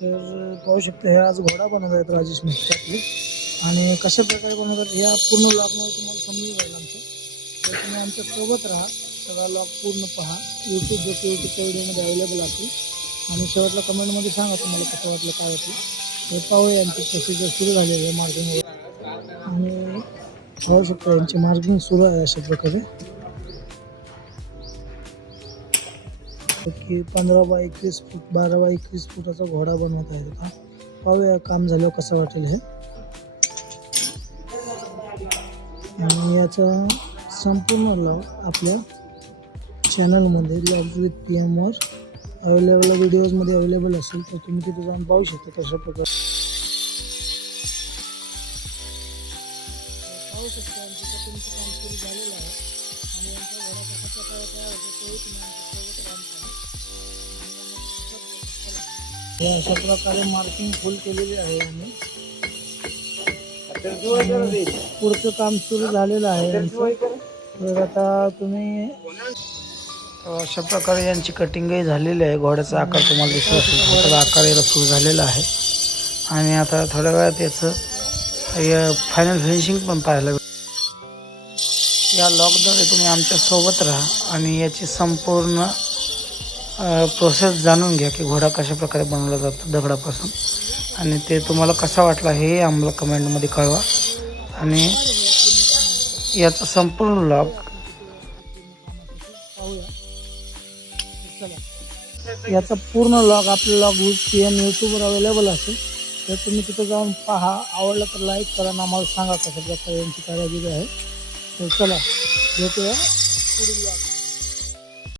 तर पाहू शकता हे आज घोडा बनवत आहेत राजेश मिस्त्री आपले, आणि कशा प्रकारे बनवतात ह्या पूर्ण लॉगमध्ये तुम्हाला समजून जाईल आमचं. तर तुम्ही आमच्या सोबत राहा, सगळा लॉग पूर्ण पहा. यूट्यूबच्या व्हिडिओमध्ये अवेलेबल असेल. आणि शेवटला कमेंटमध्ये सांगा तुम्हाला कसं वाटलं, काय वाटलं. हे पाहूया यांची प्रोसिजर सुरू झालेली आहे मार्किंग, आणि पाहू शकता यांची मार्किंग सुरू आहे अशा प्रकारे की 15 बाय 21 फूट 12 बाय 21 फुटाचा घोडा बनवत आहे का. पाहूया काम झाल्यावर कसं वाटेल हे. आणि याचा संपूर्ण लॉग आपल्या चॅनलमध्ये लॉग्स विथ PM वर अवेलेबल व्हिडिओजमध्ये अवेलेबल असेल, तर तुम्ही तिथे जाऊन पाहू शकता कशा प्रकारे. पाहू शकता यांचं कटिंगचं काम सुरू झालेलं आहे, आणि यांचा घोडा कशा प्रकारे तयार होतो तोही तुम्ही आमच्या सोबत राहून अशा प्रकारे मार्किंग फुल केलेली आहे यांनी. पुढचं काम सुरू झालेलं आहे यांचं. तर आता तुम्ही अशा प्रकारे यांची कटिंगही झालेली आहे. घोड्याचा आकार तुम्हाला दिसत असेल, घोड्याचा आकार याला सुरू झालेला आहे. आणि आता थोड्या वेळात याचं फायनल फिनिशिंग पण पाहायला भेटेल. या लॉगद्वारे तुम्ही आमच्या सोबत राहा आणि याची संपूर्ण प्रोसेस जाणून घ्या की घोडा कशा प्रकारे बनवला जातो दगडापासून, आणि ते तुम्हाला कसा वाटला हे आम्हाला कमेंटमध्ये कळवा. आणि याचा संपूर्ण लॉग याचा पूर्ण लॉग आपला लॉग PM यूट्यूबवर अवेलेबल असेल, तर तुम्ही तिथं जाऊन पहा. आवडलं तर लाईक करा आणि आम्हाला सांगा कशा प्रकारे यांची कारागिरी आहे. तर चला भेटूया पुढील लॉग.